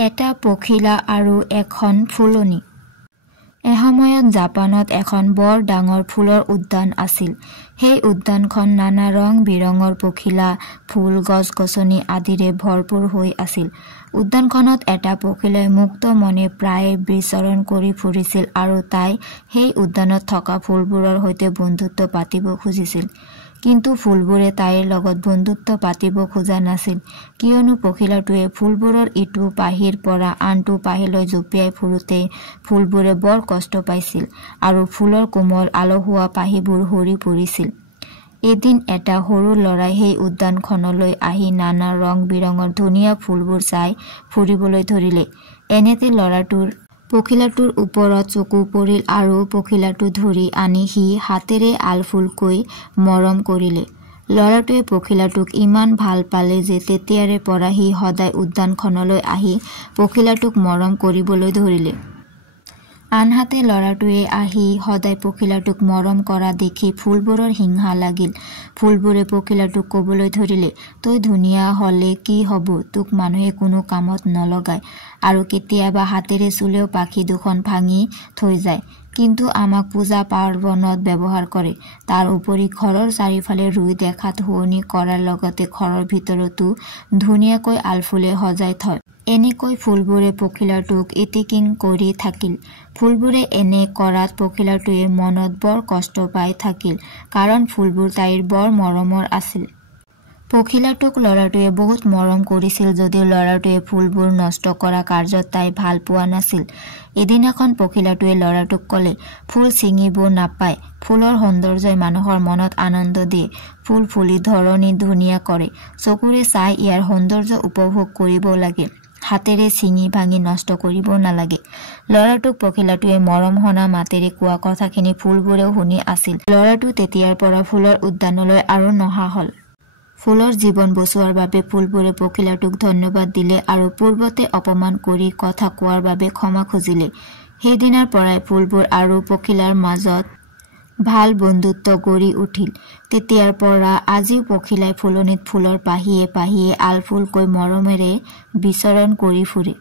এটা পখিলা আৰু এখন ফুলনি। এসময়ত জাপানত এখন বৰ ডাঙৰ ফুলৰ উদ্যান আছিল। সেই উদ্যানখন নানা ৰং বিৰঙৰ পখিলা, ফুল, গছ-গছনি আদিৰে ভৰপূৰ হৈ আছিল। উদ্যানখনত এটা পখিলাই মুক্ত মনে প্ৰায়ে বিচৰণ কৰি ফুৰিছিল আৰু তাই সেই উদ্যানত থকা ফুলবোৰৰ সৈতে বন্ধুত্ব পাতিব খুজিছিল। কিন্তু ফুলবোৰে তাইৰ লগত বন্ধুত্ব পাতিব খোজা নাছিল, কিয়নো পখিলাটোৱে ফুলবোৰৰ ইটো পাহিৰ পৰা আনটো পাহিলৈ জঁপিয়াই ফুৰোতে ফুলবোৰে বৰ কষ্ট পাইছিল আৰু ফুলৰ কোমল আলসুৱা পাহিবোৰ সৰি পৰিছিল। এদিন এটা সৰু ল'ৰাই সেই উদ্যানখনলৈ আহি নানা ৰং বিৰঙৰ ধুনীয়া ফুলবোৰ চাই ফুৰিবলৈ ধৰিলে। এনেতে ল'ৰাটোৰ পখিলাটোৰ ওপৰত চকু পৰিল আৰু পখিলাটো ধৰি আনি সি হাতেৰে আলফুলকৈ মৰম কৰিলে। ল'ৰাটোৱে পখিলাটোক ইমান ভাল পালে যে তেতিয়াৰে পৰা সি সদায় উদ্যানখনলৈ আহি পখিলাটোক মৰম কৰিবলৈ ধৰিলে। আনহাতে ল'ৰাটোৱে আহি সদায় পখিলাটোক মৰম কৰা দেখি ফুলবোৰৰ হিংসা লাগিল। ফুলবোৰে পখিলাটোক ক'বলৈ ধৰিলে, তই ধুনীয়া হ'লে কি হ'ব, তোক মানুহে কোনো কামত নলগায় আৰু কেতিয়াবা হাতেৰে চুলেও পাখি দুখন ভাঙি থৈ যায়, কিন্তু আমাক পূজা পাৰ্বণত ব্যৱহাৰ কৰে। তাৰ উপৰি ঘৰৰ চাৰিওফালে ৰুই দেখাত শুৱনি কৰাৰ লগতে ঘৰৰ ভিতৰতো ধুনীয়াকৈ আলফুলে সজাই থয়। এনেকৈ ফুলবোৰে পখিলাটোক ইটিকিং কৰি থাকিল। ফুলবোৰে এনে কৰাত পখিলাটোৱে মনত বৰ কষ্ট পাই থাকিল, কাৰণ ফুলবোৰ তাইৰ বৰ মৰমৰ আছিল। পখিলাটোক ল'ৰাটোৱে বহুত মৰম কৰিছিল যদিও ল'ৰাটোৱে ফুলবোৰ নষ্ট কৰা কাৰ্যত তাই ভাল পোৱা নাছিল। এদিনাখন পখিলাটোৱে ল'ৰাটোক ক'লে, ফুল ছিঙিব নাপায়, ফুলৰ সৌন্দৰ্যই মানুহৰ মনত আনন্দ দিয়ে, ফুল ফুলি ধৰণী ধুনীয়া কৰে, চকুৰে চাই ইয়াৰ সৌন্দৰ্য উপভোগ কৰিব লাগে, হাতেৰে ছিঙি ভাঙি নষ্ট কৰিব নালাগে। ল'ৰাটোক পখিলাটোৱে মৰম সনা মাতেৰে কোৱা কথাখিনি ফুলবোৰেও শুনি আছিল। ল'ৰাটো তেতিয়াৰ পৰা ফুলৰ উদ্যানলৈ আৰু নহা হ'ল। ফুলৰ জীৱন বচোৱাৰ বাবে ফুলবোৰে পখিলাটোক ধন্যবাদ দিলে আৰু পূৰ্বতে অপমান কৰি কথা কোৱাৰ বাবে ক্ষমা খুজিলে। সেইদিনাৰ পৰাই ফুলবোৰ আৰু পখিলাৰ মাজত ভাল বন্ধুত্ব গঢ়ি উঠিল। তেতিয়াৰ পৰা আজিও পখিলাই ফুলনিত ফুলৰ পাহিয়ে পাহিয়ে আলফুলকৈ মৰমেৰে বিচৰণ কৰি ফুৰে।